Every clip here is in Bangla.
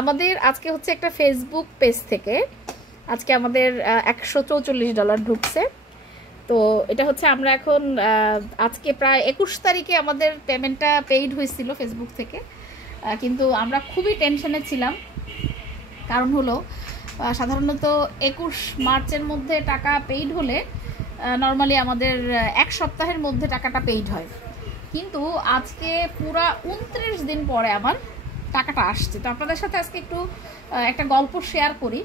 আমাদের আজকে হচ্ছে একটা ফেসবুক পেজ থেকে আজকে আমাদের $144 ঢুকছে। তো এটা হচ্ছে আমরা এখন আজকে প্রায় 21 তারিখে আমাদের পেমেন্টটা পেইড হয়েছিল ফেসবুক থেকে, কিন্তু আমরা খুবই টেনশনে ছিলাম। কারণ হলো সাধারণত 21 মার্চের মধ্যে টাকা পেইড হলে নর্মালি আমাদের 1 সপ্তাহের মধ্যে টাকাটা পেইড হয়, কিন্তু আজকে পুরা 29 দিন পরে আমার টাকাটা আসছে। তো আপনাদের সাথে আজকে একটু একটা গল্প শেয়ার করি।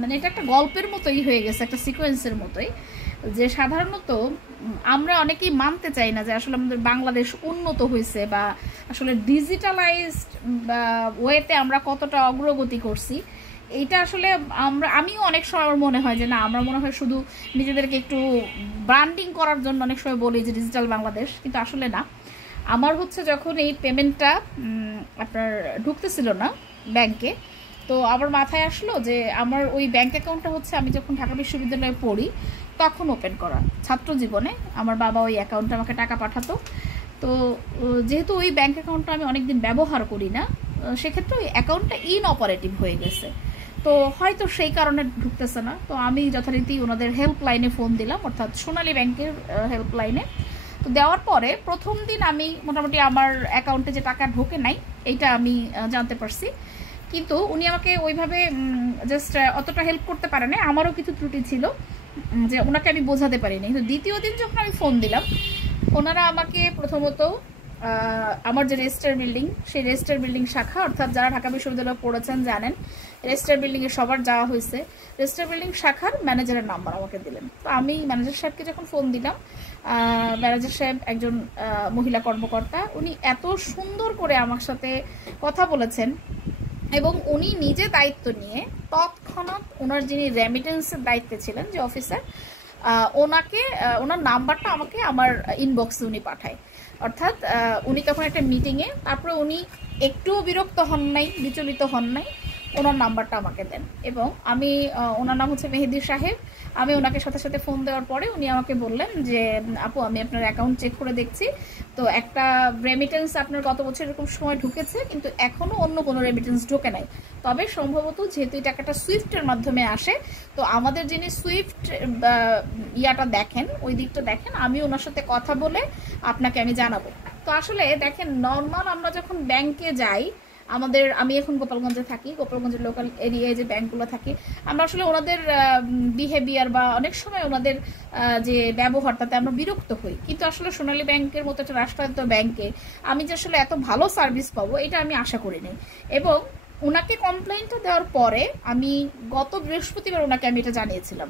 মানে এটা একটা গল্পের মতোই হয়ে গেছে, একটা সিকোয়েন্সের মতোই, যে সাধারণত আমরা অনেকেই মানতে চাই না যে আসলে আমাদের বাংলাদেশ উন্নত হয়েছে বা আসলে ডিজিটালাইজড ওয়েতে আমরা কতটা অগ্রগতি করছি। এইটা আসলে আমিও অনেক সময় আমার মনে হয় যে না, আমরা মনে হয় শুধু নিজেদেরকে একটু ব্র্যান্ডিং করার জন্য অনেক সময় বলি যে ডিজিটাল বাংলাদেশ, কিন্তু আসলে না। আমার হচ্ছে যখন এই পেমেন্টটা আপনার ঢুকতেছিল না ব্যাংকে, তো আমার মাথায় আসলো যে আমার ওই ব্যাংক অ্যাকাউন্টটা হচ্ছে আমি যখন ঢাকা বিশ্ববিদ্যালয়ে পড়ি তখন ওপেন করা, ছাত্র জীবনে আমার বাবা ওই অ্যাকাউন্টে আমাকে টাকা পাঠাতো। তো যেহেতু ওই ব্যাংক অ্যাকাউন্টটা আমি অনেকদিন ব্যবহার করি না, সেক্ষেত্রে ওই অ্যাকাউন্টটা ইনঅপারেটিভ হয়ে গেছে। তো হয়তো সেই কারণে ঢুকতেছে না। তো আমি যথারীতি ওনাদের হেল্পলাইনে ফোন দিলাম, অর্থাৎ সোনালী ব্যাংকের হেল্পলাইনে। তো দেওয়ার পরে প্রথম দিন আমি মোটামুটি আমার অ্যাকাউন্টে যে টাকা ঢোকে নাই এইটা আমি জানতে পারছি, কিন্তু উনি আমাকে ওইভাবে জাস্ট অতটা হেল্প করতে পারে না। আমারও কিছু ত্রুটি ছিল যে ওনাকে আমি বোঝাতে পারিনি। কিন্তু দ্বিতীয় দিন যখন আমি ফোন দিলাম, ওনারা আমাকে প্রথমত আমার যে রেজিস্টার বিল্ডিং, সেই রেজিস্টার বিল্ডিং শাখা, অর্থাৎ যারা ঢাকা বিশ্ববিদ্যালয়ে পড়েছেন জানেন রেজিস্টার বিল্ডিংয়ে সবার যাওয়া হয়েছে, রেজিস্টার বিল্ডিং শাখার ম্যানেজারের নাম্বার আমাকে দিলেন। তো আমি ম্যানেজার সাহেবকে যখন ফোন দিলাম, ম্যানেজার সাহেব একজন মহিলা কর্মকর্তা, উনি এত সুন্দর করে আমার সাথে কথা বলেছেন এবং উনি নিজে দায়িত্ব নিয়ে তৎক্ষণাৎ ওনার যিনি রেমিটেন্সের দায়িত্বে ছিলেন যে অফিসার, ওনাকে ওনার নাম্বারটা আমাকে আমার ইনবক্সে উনি পাঠায়। অর্থাৎ উনি তখন একটা মিটিংয়ে, তারপরে উনি একটুও বিরক্ত হন নাই, বিচলিত হন নাই, ওনার নাম্বারটা আমাকে দেন। এবং আমি, ওনার নাম হচ্ছে মেহেদি সাহেব, আমি ওনাকে সাথে সাথে ফোন দেওয়ার পরে উনি আমাকে বললেন যে আপু, আমি আপনার অ্যাকাউন্ট চেক করে দেখছি, তো একটা রেমিটেন্স আপনার গত বছর এরকম সময় ঢুকেছে, কিন্তু এখনও অন্য কোনো রেমিটেন্স ঢোকে নাই। তবে সম্ভবত যেহেতু এই টাকাটা সুইফটের মাধ্যমে আসে, তো আমাদের যিনি সুইফট ইয়াটা দেখেন, ওই দিকটা দেখেন, আমি ওনার সাথে কথা বলে আপনাকে আমি জানাবো। তো আসলে দেখেন, নর্মাল আমরা যখন ব্যাংকে যাই, আমি এখন গোপালগঞ্জে থাকি, গোপালগঞ্জের লোকাল এরিয়ায় যে ব্যাংকগুলো থাকে, আমরা আসলে ওনাদের বিহেভিয়ার বা অনেক সময় ওনাদের যে ব্যবহার, তাতে আমরা বিরক্ত হই। কিন্তু আসলে সোনালী ব্যাংকের মতো একটা রাষ্ট্রায়ত্ত ব্যাংকে আমি যে আসলে এত ভালো সার্ভিস পাবো এটা আমি আশা করিনি। এবং ওনাকে কমপ্লেইনটা দেওয়ার পরে আমি গত বৃহস্পতিবার ওনাকে আমি এটা জানিয়েছিলাম।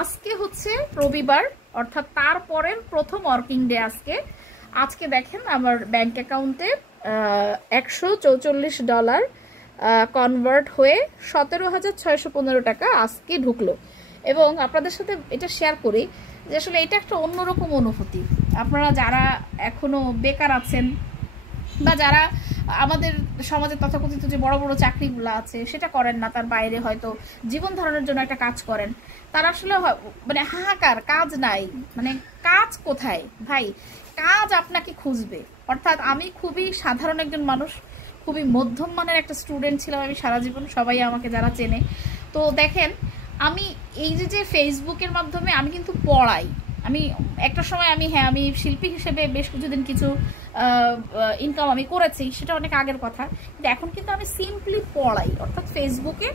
আজকে হচ্ছে রবিবার, অর্থাৎ তারপরের প্রথম ওয়ার্কিং ডে আজকে দেখেন আমার ব্যাংক অ্যাকাউন্টে $144 কনভার্ট হয়ে 17,615 টাকা আজকে ঢুকলো। এবং আপনাদের সাথে এটা শেয়ার করি যে আসলে এটা একটা অন্যরকম অনুভূতি। আপনারা যারা এখনো বেকার আছেন বা যারা আমাদের সমাজে তথাকথিত যে বড় বড় চাকরিগুলো আছে সেটা করেন না, তার বাইরে হয়তো জীবন ধারণের জন্য একটা কাজ করেন, তারা আসলে মানে হাহাকার, কাজ নাই, মানে কাজ কোথায় ভাই, কাজ আপনাকে খুঁজবে। অর্থাৎ আমি খুবই সাধারণ একজন মানুষ, খুবই মধ্যম মানের একটা স্টুডেন্ট ছিলাম আমি সারা জীবন, সবাই আমাকে যারা চেনে। তো দেখেন, আমি এই যে ফেসবুকের মাধ্যমে আমি কিন্তু পড়াই, আমি একটা সময় আমি শিল্পী হিসেবে বেশ কিছুদিন কিছু ইনকাম আমি করেছি, সেটা অনেক আগের কথা। কিন্তু এখন কিন্তু আমি সিম্পলি পড়াই, অর্থাৎ ফেসবুকে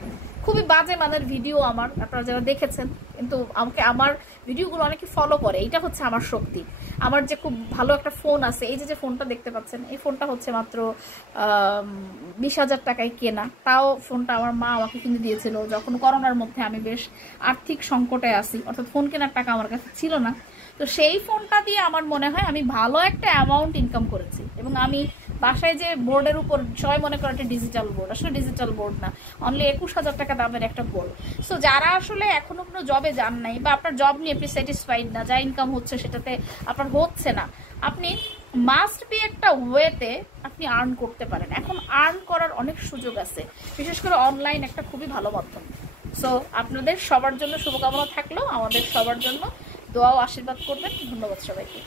খুবই বাজে মানের ভিডিও আমার, আপনারা যারা দেখেছেন, কিন্তু আমাকে আমার ভিডিওগুলো অনেকে ফলো করে, এটা হচ্ছে আমার শক্তি। আমার যে খুব ভালো একটা ফোন আছে, এই যে ফোনটা দেখতে পাচ্ছেন, এই ফোনটা হচ্ছে মাত্র 20,000 টাকায় কেনা। তাও ফোনটা আমার মা আমাকে কিনে দিয়েছিল যখন করোনার মধ্যে আমি বেশ আর্থিক সংকটে আছি, অর্থাৎ ফোন কেনার টাকা আমার কাছে ছিল না। তো সেই ফোনটা দিয়ে আমার মনে হয় আমি ভালো একটা অ্যামাউন্ট ইনকাম করেছি। এবং আমি বাসায় যে বোর্ডের উপর, সবাই মনে করে একটা ডিজিটাল বোর্ড, আসলে ডিজিটাল বোর্ড না, অনলি 21,000 টাকা দামের একটা বোর্ড। সো যারা আসলে এখনো কোনো জবে যান নাই বা আপনার জব নিয়ে আপনি স্যাটিসফাইড না, যা ইনকাম হচ্ছে সেটাতে আপনার হচ্ছে না, আপনি মাস্ট বি একটা ওয়েতে আপনি আর্ন করতে পারেন। এখন আর্ন করার অনেক সুযোগ আছে, বিশেষ করে অনলাইন একটা খুবই ভালো মাধ্যম। সো আপনাদের সবার জন্য শুভকামনা থাকলো, আমাদের সবার জন্য দোয়া ও আশীর্বাদ করবেন। ধন্যবাদ সবাইকে।